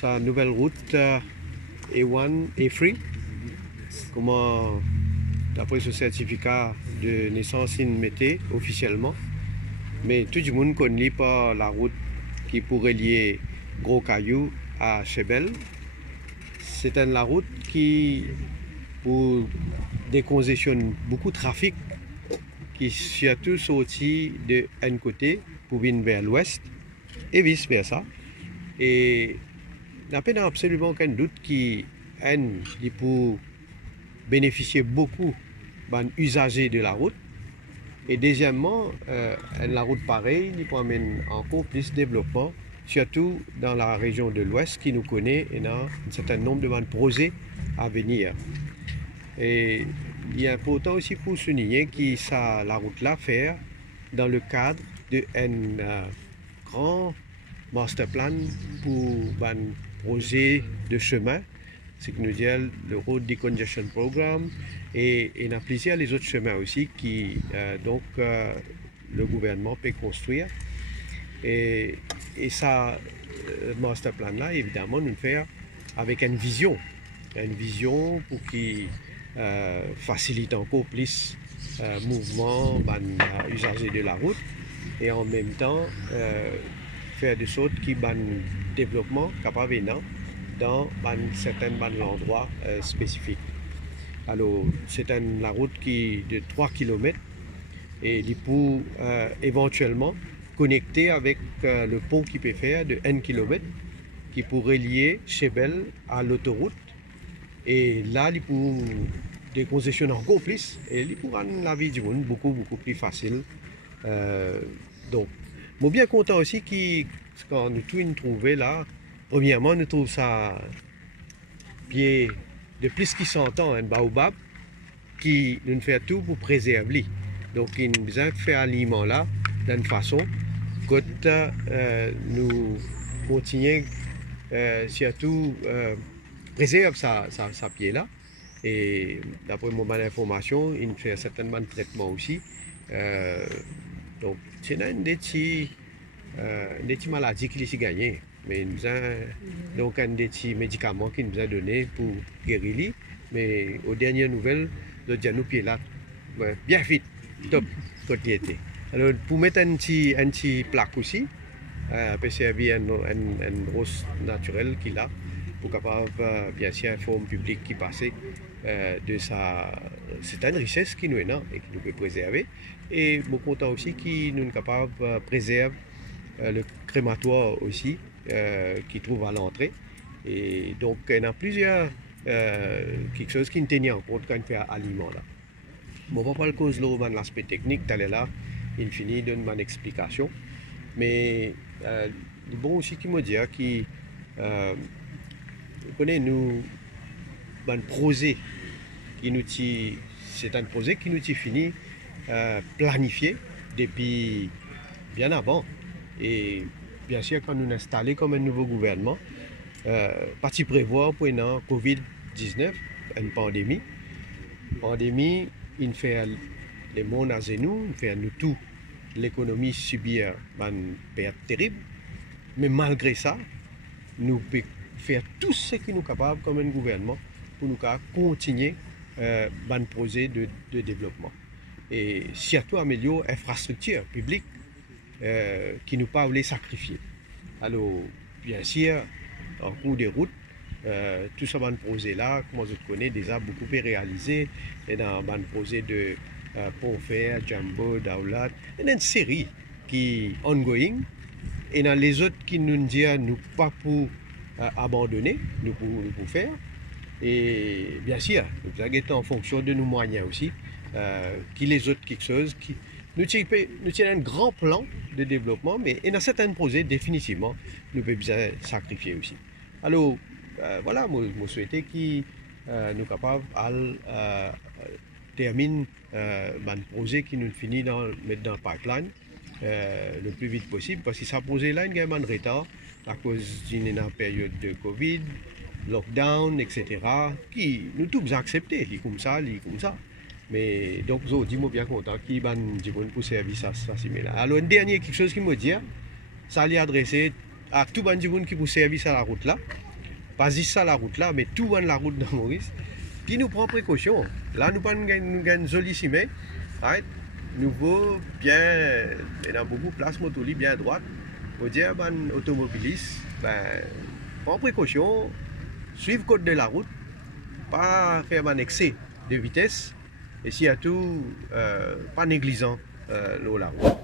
sa nouvelle route A1, A3. Comment, d'après ce certificat de naissance, il mettait officiellement. Mais tout le monde ne connaît pas la route qui pourrait lier Gros Caillou à Chebel. C'est la route qui pour décongestionne beaucoup de trafic qui surtout sorti de un côté pour venir vers l'ouest et vice versa. Et n'a pas absolument aucun doute qu'il pour bénéficier beaucoup des usagers de la route. Et deuxièmement, la route pareille, il peut amener encore plus de développement, surtout dans la région de l'Ouest qui nous connaît et a un certain nombre de projets à venir. Et il est important aussi pour souligner que la route-là fait dans le cadre d'un grand master plan pour un projet de chemin, ce que nous dit le Road Decongestion Program, et il y a plusieurs les autres chemins aussi qui le gouvernement peut construire. Et ça, master plan là, évidemment, nous le fait avec une vision pour qu'il facilite encore plus mouvement usagers de la route et en même temps faire de sorte qu'il y ait un développement capable dans certains endroits spécifiques. Alors, c'est la route qui de 3 km et il peut éventuellement connecter avec le pont qui peut faire de 1 km qui pourrait lier Chebel à l'autoroute. Et là, il peut décongestionner encore plus et il peut rendre la vie du monde beaucoup plus facile. Donc, je suis bien content aussi quand nous tout trouvé là. Premièrement, nous trouvons ça pied de plus qui s'entend un baobab qui nous fait tout pour préserver. Donc, il nous besoin de faire aliment là d'une façon que nous continuons surtout préserve sa pied là. Et d'après mon information, il fait certainement de traitement aussi. Donc, c'est une des petites maladies qui s'est gagnée. Mais il nous a donc un des petits médicaments qu'il nous a donné pour guérir. Mais aux dernières nouvelles, le nous pied là, bien vite, top, côté été. Alors, pour mettre un petit plaque aussi, peut servir une brosse naturelle qu'il a pour capable bien sûr forme publique qui passait de sa c'est une richesse qui nous est là et qui nous peut préserver et beaucoup content aussi qui nous est capable de préserver le crématoire aussi qui trouve à l'entrée et donc il y a plusieurs quelque chose qui nous tenait en compte quand on fait aliment là. Bon, on va pas le cause de l'aspect technique, t'allais là, il finit donne une explication, mais bon aussi qui me dit qui vous connaissez nous un projet qui nous c'est un projet qui nous fini planifié depuis bien avant et bien sûr quand nous installé comme un nouveau gouvernement parti prévoir pour une Covid-19 une pandémie il fait les mondes à nous il fait nous tout l'économie subir une perte terrible mais malgré ça nous pouvons faire tout ce qui nous est capable comme un gouvernement pour nous continuer un projet de développement et surtout améliorer l'infrastructure publique qui nous pas voulu sacrifier. Alors bien sûr en cours de route tout ça un projet là comme je connais déjà beaucoup est réalisé et dans un projet de Pont-Fer, Jumbo, Daulat et une série qui est ongoing et dans les autres qui nous disent nous pas pour abandonner, nous pour faire. Et bien sûr, nous avons en fonction de nos moyens aussi, qui les autres quelque chose, qui nous tiennent un grand plan de développement, mais dans certains projets, définitivement, nous pouvons bien sacrifier aussi. Alors, voilà, je souhaitais que nous capables de terminer un projet qui nous finit mettre dans le pipeline le plus vite possible, parce que ce projet-là, il y a un retard à cause d'une période de Covid, lockdown, etc., qui nous tous accepté, comme ça. Mais donc, je dis bien content qu'il y a pour service à ça. Alors, un dernier quelque chose qui me dit, ça allait adresser à tout le monde qui pour service à la route là, pas juste ça la route là, mais tout la route dans Maurice. Puis nous prenons précaution. Là, nous avons une jolie ciment. Right? Nouveau, bien, dans beaucoup de places, motolie bien à droite. Pour dire, automobiliste, prends précaution, suivre le code de la route, pas faire un excès de vitesse, et surtout, pas négligent la route.